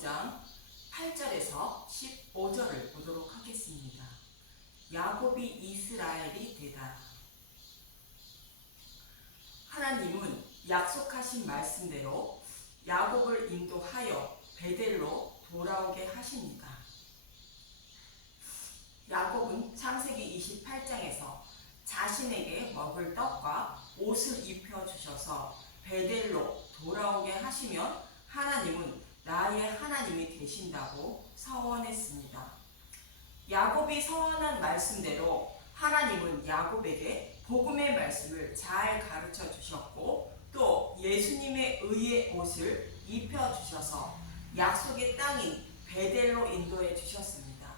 5장 8절에서 15절을 보도록 하겠습니다. 야곱이 이스라엘이 되다. 하나님은 약속하신 말씀대로 야곱을 인도하여 베델로 돌아오게 하십니다. 야곱은 창세기 28장에서 자신에게 먹을 떡과 옷을 입혀주셔서 베델로 돌아오게 하시면 하나님은 나의 하나님이 되신다고 서원했습니다. 야곱이 서원한 말씀대로 하나님은 야곱에게 복음의 말씀을 잘 가르쳐 주셨고 또 예수님의 의의 옷을 입혀주셔서 약속의 땅인 베델로 인도해 주셨습니다.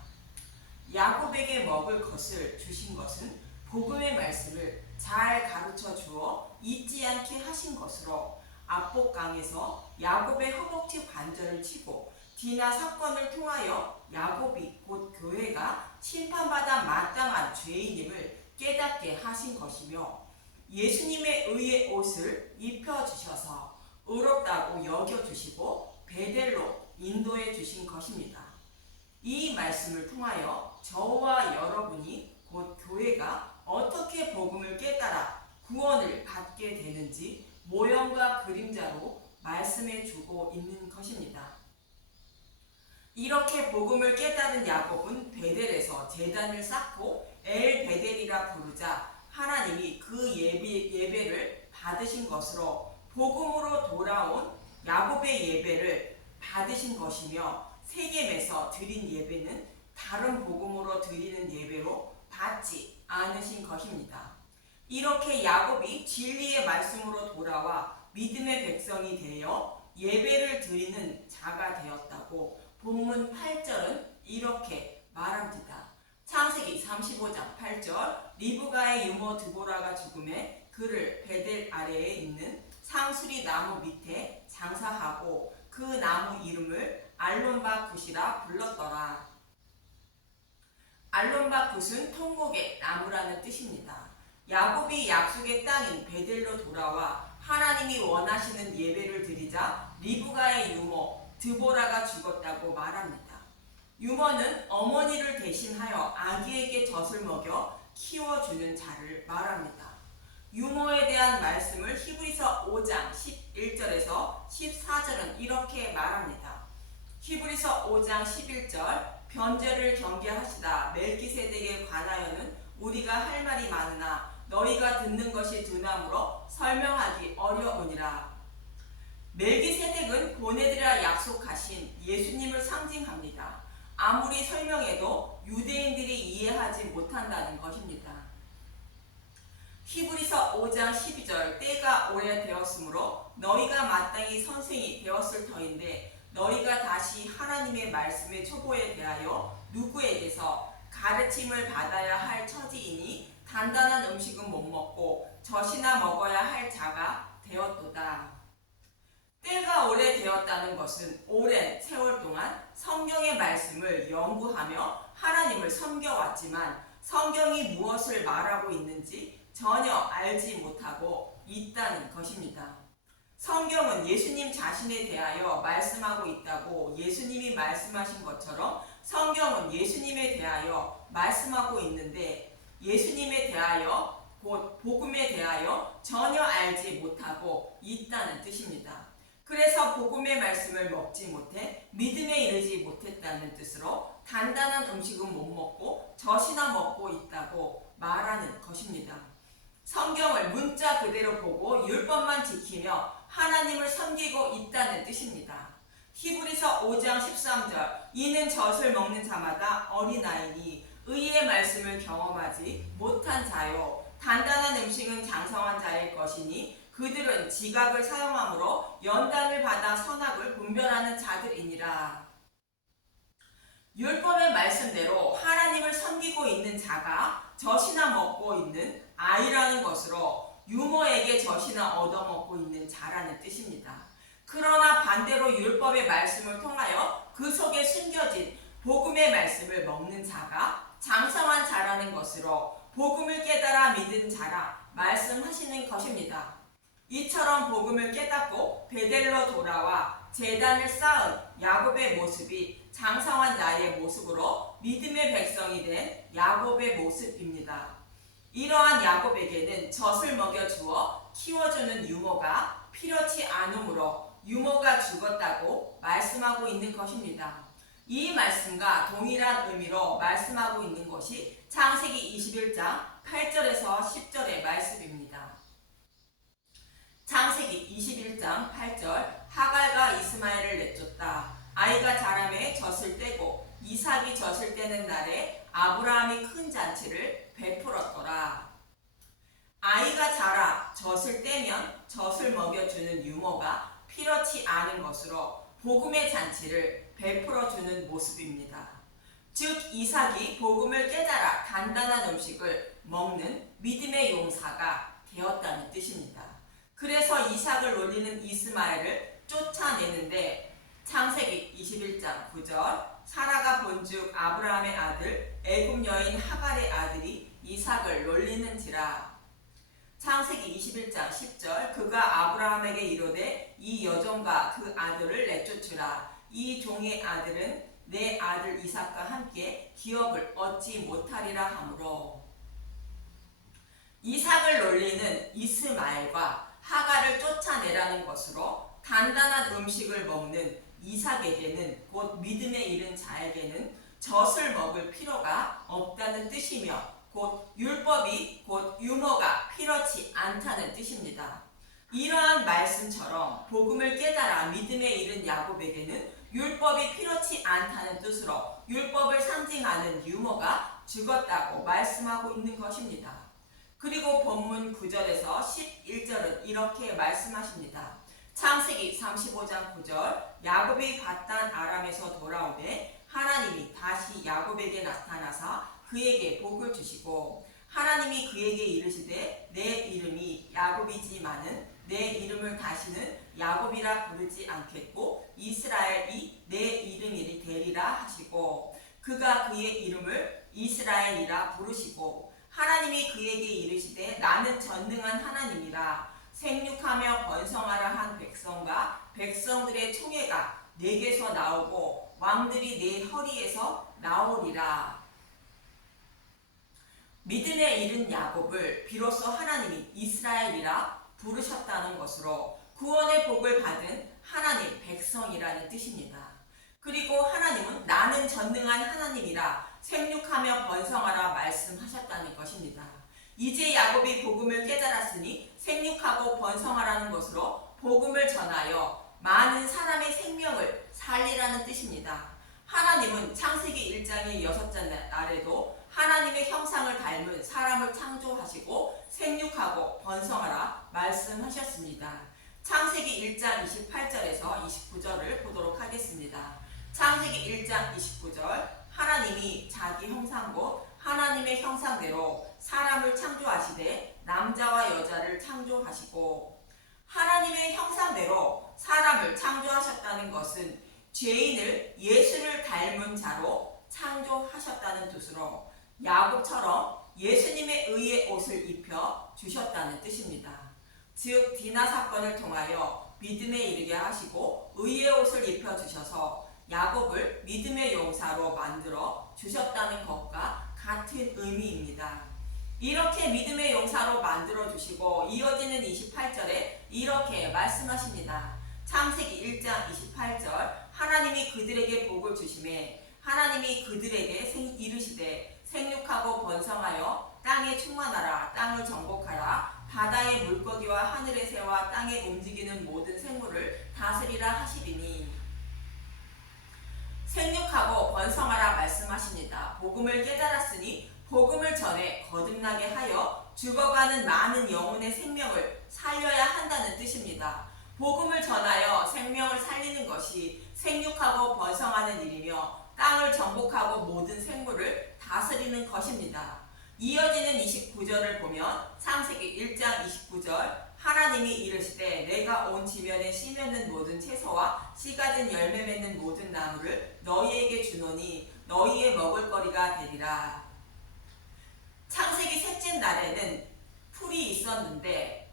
야곱에게 먹을 것을 주신 것은 복음의 말씀을 잘 가르쳐 주어 잊지 않게 하신 것으로 압복강에서 야곱의 허벅지 관절을 치고 디나 사건을 통하여 야곱이 곧 교회가 심판받아 마땅한 죄인임을 깨닫게 하신 것이며 예수님의 의의 옷을 입혀주셔서 의롭다고 여겨주시고 베델로 인도해 주신 것입니다. 이 말씀을 통하여 저와 여러분이 곧 교회가 어떻게 복음을 깨달아 구원을 받게 되는지 모형과 그림자로 말씀해 주고 있는 것입니다. 이렇게 복음을 깨달은 야곱은 베델에서 제단을 쌓고 엘 베델이라 부르자 하나님이 그 예배를 받으신 것으로 복음으로 돌아온 야곱의 예배를 받으신 것이며 세겜에서 드린 예배는 다른 복음으로 드리는 예배로 받지 않으신 것입니다. 이렇게 야곱이 진리의 말씀으로 돌아와 믿음의 백성이 되어 예배를 드리는 자가 되었다고 본문 8절은 이렇게 말합니다. 창세기 35장 8절 리브가의 유모 드보라가 죽음에 그를 베델 아래에 있는 상수리 나무 밑에 장사하고 그 나무 이름을 알론바굿이라 불렀더라. 알론바굿은 통곡의 나무라는 뜻입니다. 야곱이 약속의 땅인 베델로 돌아와 하나님이 원하시는 예배를 드리자 리브가의 유모 드보라가 죽었다고 말합니다. 유모는 어머니를 대신하여 아기에게 젖을 먹여 키워주는 자를 말합니다. 유모에 대한 말씀을 히브리서 5장 11절에서 14절은 이렇게 말합니다. 히브리서 5장 11절 변제를 경계하시다 멜기세덱에 관하여는 우리가 할 말이 많으나 너희가 듣는 것이 둔함으로 설명하기 어려우니라. 멜기세덱은 보내드리라 약속하신 예수님을 상징합니다. 아무리 설명해도 유대인들이 이해하지 못한다는 것입니다. 히브리서 5장 12절 때가 오래되었으므로 너희가 마땅히 선생이 되었을 터인데 너희가 다시 하나님의 말씀의 초보에 대하여 누구에게서 가르침을 받아야 할 처지이니 단단한 음식은 못 먹고 젖이나 먹어야 할 자가 되었도다. 때가 오래되었다는 것은 오랜 세월 동안 성경의 말씀을 연구하며 하나님을 섬겨왔지만 성경이 무엇을 말하고 있는지 전혀 알지 못하고 있다는 것입니다. 성경은 예수님 자신에 대하여 말씀하고 있다고 예수님이 말씀하신 것처럼 성경은 예수님에 대하여 말씀하고 있는데 예수님에 대하여 곧 복음에 대하여 전혀 알지 못하고 있다는 뜻입니다. 그래서 복음의 말씀을 먹지 못해 믿음에 이르지 못했다는 뜻으로 단단한 음식은 못 먹고 젖이나 먹고 있다고 말하는 것입니다. 성경을 문자 그대로 보고 율법만 지키며 하나님을 섬기고 있다는 뜻입니다. 히브리서 5장 13절 이는 젖을 먹는 자마다 어린아이니 의의 말씀을 경험하지 못한 자요 단단한 음식은 장성한 자의 것이니 그들은 지각을 사용함으로 연단을 받아 선악을 분별하는 자들이니라. 율법의 말씀대로 하나님을 섬기고 있는 자가 젖이나 먹고 있는 아이라는 것으로 유모에게 젖이나 얻어먹고 있는 자라는 뜻입니다. 그러나 반대로 율법의 말씀을 통하여 그 속에 숨겨진 복음의 말씀을 먹는 자가 장성한 자라는 것으로 복음을 깨달아 믿은 자라 말씀하시는 것입니다. 이처럼 복음을 깨닫고 베델로 돌아와 제단을 쌓은 야곱의 모습이 장성한 자의 모습으로 믿음의 백성이 된 야곱의 모습입니다. 이러한 야곱에게는 젖을 먹여주어 키워주는 유모가 필요치 않으므로 유모가 죽었다고 말씀하고 있는 것입니다. 이 말씀과 동일한 의미로 말씀하고 있는 것이 창세기 21장 8절에서 10절의 말씀입니다. 창세기 21장 8절 하갈과 이스마엘을 내쫓다. 아이가 자라매 젖을 떼고 이삭이 젖을 떼는 날에 아브라함이 큰 잔치를 베풀었더라. 아이가 자라 젖을 떼면 젖을 먹여주는 유모가 필요치 않은 것으로 복음의 잔치를 베풀어주는 모습입니다. 즉 이삭이 복음을 깨달아 단단한 음식을 먹는 믿음의 용사가 되었다는 뜻입니다. 그래서 이삭을 놀리는 이스마엘을 쫓아내는데 창세기 21장 9절 사라가 본즉 아브라함의 아들 애굽 여인 하갈의 아들이 이삭을 놀리는지라. 창세기 21장 10절 그가 아브라함에게 이르되 이 여종과 그 아들을 내쫓으라. 이 종의 아들은 내 아들 이삭과 함께 기업을 얻지 못하리라 하므로. 이삭을 놀리는 이스마엘과 하갈을 쫓아내라는 것으로 단단한 음식을 먹는 이삭에게는 곧 믿음에 이른 자에게는 젖을 먹을 필요가 없다는 뜻이며 곧 율법이 곧 유모가 필요치 않다는 뜻입니다. 이러한 말씀처럼 복음을 깨달아 믿음에 이른 야곱에게는 율법이 필요치 않다는 뜻으로 율법을 상징하는 유모가 죽었다고 말씀하고 있는 것입니다. 그리고 본문 9절에서 11절은 이렇게 말씀하십니다. 창세기 35장 9절 야곱이 밧단 아람에서 돌아오매 하나님이 다시 야곱에게 나타나사 그에게 복을 주시고 하나님이 그에게 이르시되 내 이름이 야곱이지만은 내 이름을 다시는 야곱이라 부르지 않겠고 이스라엘이 내 이름이 되리라 하시고 그가 그의 이름을 이스라엘이라 부르시고 하나님이 그에게 이르시되 나는 전능한 하나님이라 생육하며 번성하라 한 백성과 백성들의 총회가 내게서 나오고 왕들이 내 허리에서 나오리라. 믿음에 이른 야곱을 비로소 하나님이 이스라엘이라 부르셨다는 것으로 구원의 복을 받은 하나님 백성이라는 뜻입니다. 그리고 하나님은 나는 전능한 하나님이라 생육하며 번성하라 말씀하셨다는 것입니다. 이제 야곱이 복음을 깨달았으니 생육하고 번성하라는 것으로 복음을 전하여 많은 사람의 생명을 살리라는 뜻입니다. 하나님은 창세기 1장의 6째 날에도 하나님의 형상을 닮은 사람을 창조하시고 생육하고 번성하라 말씀하셨습니다. 창세기 1장 28절에서 29절을 보도록 하겠습니다. 창세기 1장 29절 하나님이 자기 형상 곧 하나님의 형상대로 사람을 창조하시되 남자와 여자를 창조하시고 하나님의 형상대로 사람을 창조하셨다는 것은 죄인을 예수를 닮은 자로 창조하셨다는 뜻으로 야곱처럼 예수님의 의의 옷을 입혀 주셨다는 뜻입니다. 즉 디나 사건을 통하여 믿음에 이르게 하시고 의의 옷을 입혀 주셔서 야곱을 믿음의 용사로 만들어 주셨다는 것과 같은 의미입니다. 이렇게 믿음의 용사로 만들어 주시고 이어지는 28절에 이렇게 말씀하십니다. 창세기 1장 28절 하나님이 그들에게 복을 주시매 하나님이 그들에게 이르시되 생육하고 번성하여 땅에 충만하라 땅을 정복하라 바다의 물고기와 하늘의 새와 땅에 움직이는 모든 생물을 다스리라 하시리니. 생육하고 번성하라 말씀하십니다. 복음을 깨달았으니 복음을 전해 거듭나게 하여 죽어가는 많은 영혼의 생명을 살려야 한다는 뜻입니다. 복음을 전하여 생명을 살리는 것이 생육하고 번성하는 일이며 땅을 정복하고 모든 생물을 다스리는 것입니다. 이어지는 29절을 보면 창세기 1장 29절 하나님이 이르시되 내가 온 지면에 씨 맺는 모든 채소와 씨 가진 열매 맺는 모든 나무를 너희에게 주노니 너희의 먹을거리가 되리라. 창세기 셋째 날에는 풀이 있었는데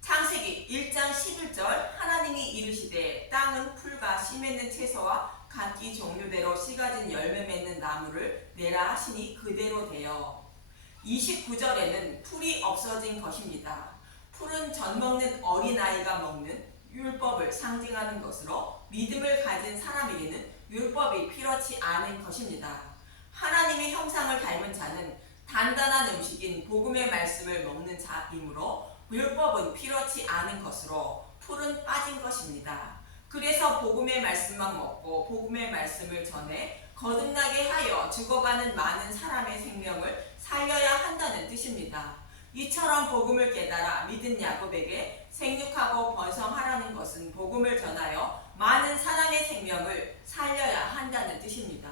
창세기 1장 11절 하나님이 이르시되 땅은 풀과 씨 맺는 채소와 각기 종류대로 씨 가진 열매 맺는 나무를 내라 하시니 그대로 되어. 29절에는 풀이 없어진 것입니다. 풀은 젖 먹는 어린아이가 먹는 율법을 상징하는 것으로 믿음을 가진 사람에게는 율법이 필요치 않은 것입니다. 하나님의 형상을 닮은 자는 단단한 음식인 복음의 말씀을 먹는 자이므로 율법은 필요치 않은 것으로 풀은 빠진 것입니다. 그래서 복음의 말씀만 먹고 복음의 말씀을 전해 거듭나게 하여 죽어가는 많은 사람의 생명을 살려야 한다는 뜻입니다. 이처럼 복음을 깨달아 믿은 야곱에게 생육하고 번성하라는 것은 복음을 전하여 많은 사람의 생명을 살려야 한다는 뜻입니다.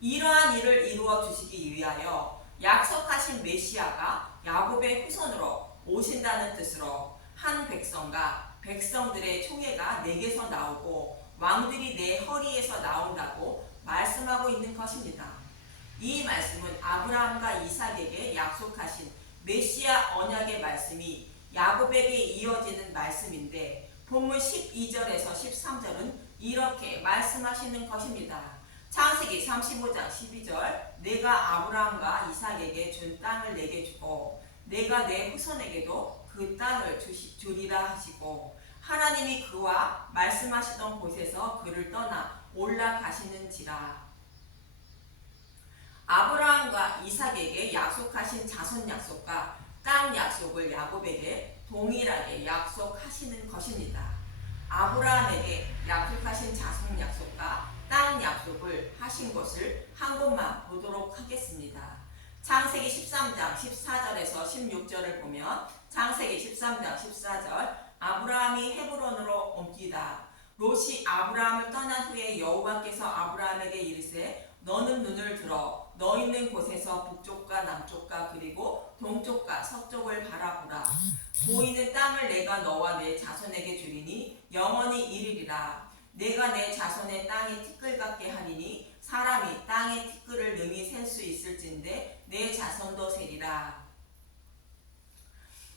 이러한 일을 이루어 주시기 위하여 약속하신 메시아가 야곱의 후손으로 오신다는 뜻으로 한 백성과 백성들의 총회가 내게서 나오고 왕들이 내 허리에서 나온다고 말씀하고 있는 것입니다. 이 말씀은 아브라함과 이삭에게 약속하신 메시아 언약의 말씀이 야곱에게 이어지는 말씀인데 본문 12절에서 13절은 이렇게 말씀하시는 것입니다. 창세기 35장 12절 내가 아브라함과 이삭에게 준 땅을 내게 주고 내가 내 후손에게도 그 땅을 주리라 하시고 하나님이 그와 말씀하시던 곳에서 그를 떠나 올라가시는지라. 아브라함과 이삭에게 약속하신 자손 약속과 땅 약속을 야곱에게 동일하게 약속하시는 것입니다. 아브라함에게 약속하신 자손 약속과 땅 약속을 하신 것을 한 곳만 보도록 하겠습니다. 창세기 13장 14절에서 16절을 보면 창세기 13장 14절 아브라함이 헤브론으로 옮기다. 롯이 아브라함을 떠난 후에 여호와께서 아브라함에게 이르시되 너는 눈을 들어 너 있는 곳에서 북쪽과 남쪽과 그리고 동쪽과 서쪽을 바라보라. 보이는 땅을 내가 너와 내 자손에게 주리니 영원히 이르리라. 내가 내 자손의 땅이 티끌 같게 하리니 사람이 땅의 티끌을 능히 셀 수 있을진데 내 자손도 세리라.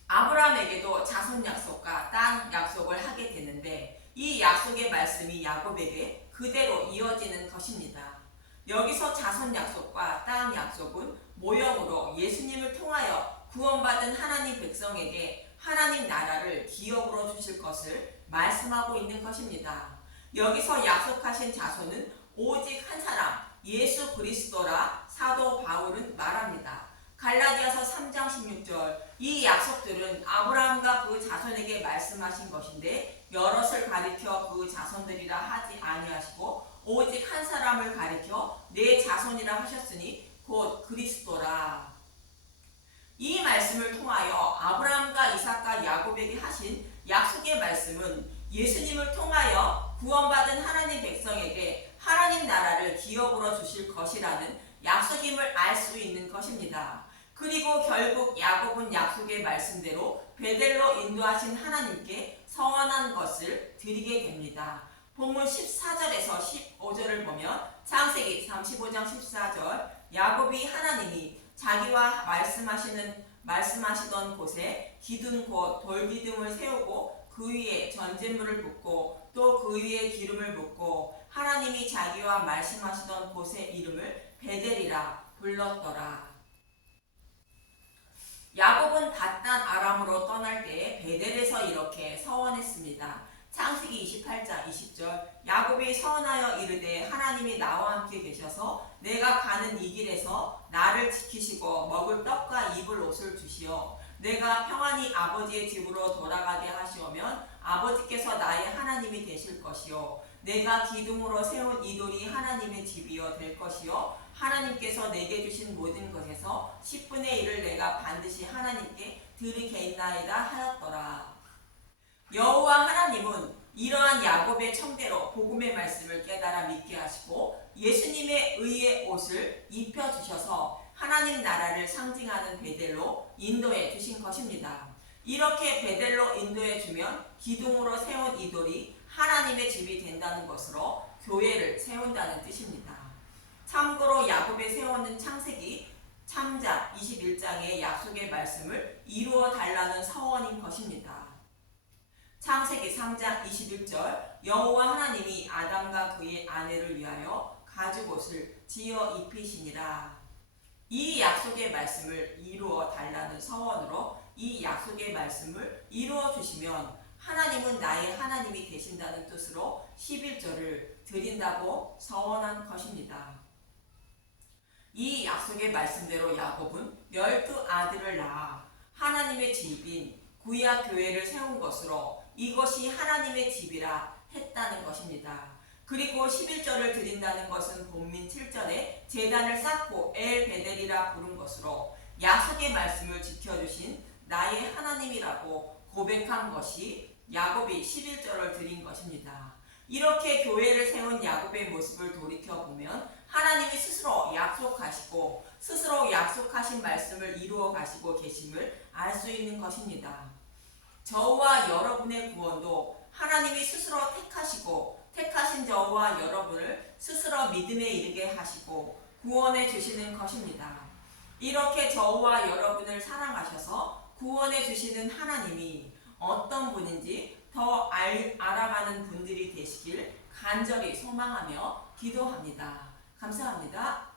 아브라함에게도 자손 약속과 땅 약속을 하게 되는데 이 약속의 말씀이 야곱에게 그대로 이어지는 것입니다. 여기서 자손 약속과 땅 약속은 모형으로 예수님을 통하여 구원받은 하나님 백성에게 하나님 나라를 기업으로 주실 것을 말씀하고 있는 것입니다. 여기서 약속하신 자손은 오직 한 사람 예수 그리스도라 사도 바울은 말합니다. 갈라디아서 3장 16절 이 약속들은 아브라함과 그 자손에게 말씀하신 것인데 여럿을 가리켜 그 자손들이라 하지 아니하시고 오직 한 사람을 가리켜 내 자손이라 하셨으니 곧 그리스도라. 이 말씀을 통하여 아브라함과 이삭과 야곱에게 하신 약속의 말씀은 예수님을 통하여 구원받은 하나님 백성에게 하나님 나라를 기업으로 주실 것이라는 약속임을 알 수 있는 것입니다. 그리고 결국 야곱은 약속의 말씀대로 베델로 인도하신 하나님께 서원한 것을 드리게 됩니다. 본문 14절에서 15절을 보면 창세기 35장 14절 야곱이 하나님이 자기와 말씀하시던 곳에 기둥 곧 돌기둥을 세우고 그 위에 전제물을 붓고 또 그 위에 기름을 붓고 하나님이 자기와 말씀하시던 곳의 이름을 베델이라 불렀더라. 야곱은 닷단 아람으로 떠날 때에 베델에서 이렇게 서원했습니다. 창세기 28장 20절 야곱이 서원하여 이르되 하나님이 나와 함께 계셔서 내가 가는 이 길에서 나를 지키시고 먹을 떡과 입을 옷을 주시어 내가 평안히 아버지의 집으로 돌아가게 하시오면 아버지께서 나의 하나님이 되실 것이요 내가 기둥으로 세운 이 돌이 하나님의 집이여 될 것이요 하나님께서 내게 주신 모든 것에서 10분의 1을 내가 반드시 하나님께 드리겠나이다 하였더라. 여호와 하나님은 이러한 야곱의 청대로 복음의 말씀을 깨달아 믿게 하시고 예수님의 의의 옷을 입혀주셔서 하나님 나라를 상징하는 베델로 인도해 주신 것입니다. 이렇게 베델로 인도해 주면 기둥으로 세운 이 돌이 하나님의 집이 된다는 것으로 교회를 세운다는 뜻입니다. 참고로 야곱의 세워는 창세기 3장 21장의 약속의 말씀을 이루어 달라는 서원인 것입니다. 창세기 3장 21절 여호와 하나님이 아담과 그의 아내를 위하여 가죽옷을 지어 입히시니라. 이 약속의 말씀을 이루어 달라는 서원으로 이 약속의 말씀을 이루어 주시면 하나님은 나의 하나님이 되신다는 뜻으로 11절을 드린다고 서원한 것입니다. 이 약속의 말씀대로 야곱은 12아들을 낳아 하나님의 집인 구약 교회를 세운 것으로 이것이 하나님의 집이라 했다는 것입니다. 그리고 11절을 드린다는 것은 본민 7절에 제단을 쌓고 엘베델이라 부른 것으로 약속의 말씀을 지켜주신 나의 하나님이라고 고백한 것이 야곱이 11절을 드린 것입니다. 이렇게 교회를 세운 야곱의 모습을 돌이켜보면 하나님이 스스로 약속하시고 스스로 약속하신 말씀을 이루어 가시고 계심을 알 수 있는 것입니다. 저와 여러분의 구원도 하나님이 스스로 택하시고 택하신 저와 여러분을 스스로 믿음에 이르게 하시고 구원해 주시는 것입니다. 이렇게 저와 여러분을 사랑하셔서 구원해 주시는 하나님이 어떤 분인지 더 알아가는 분들이 되시길 간절히 소망하며 기도합니다. 감사합니다.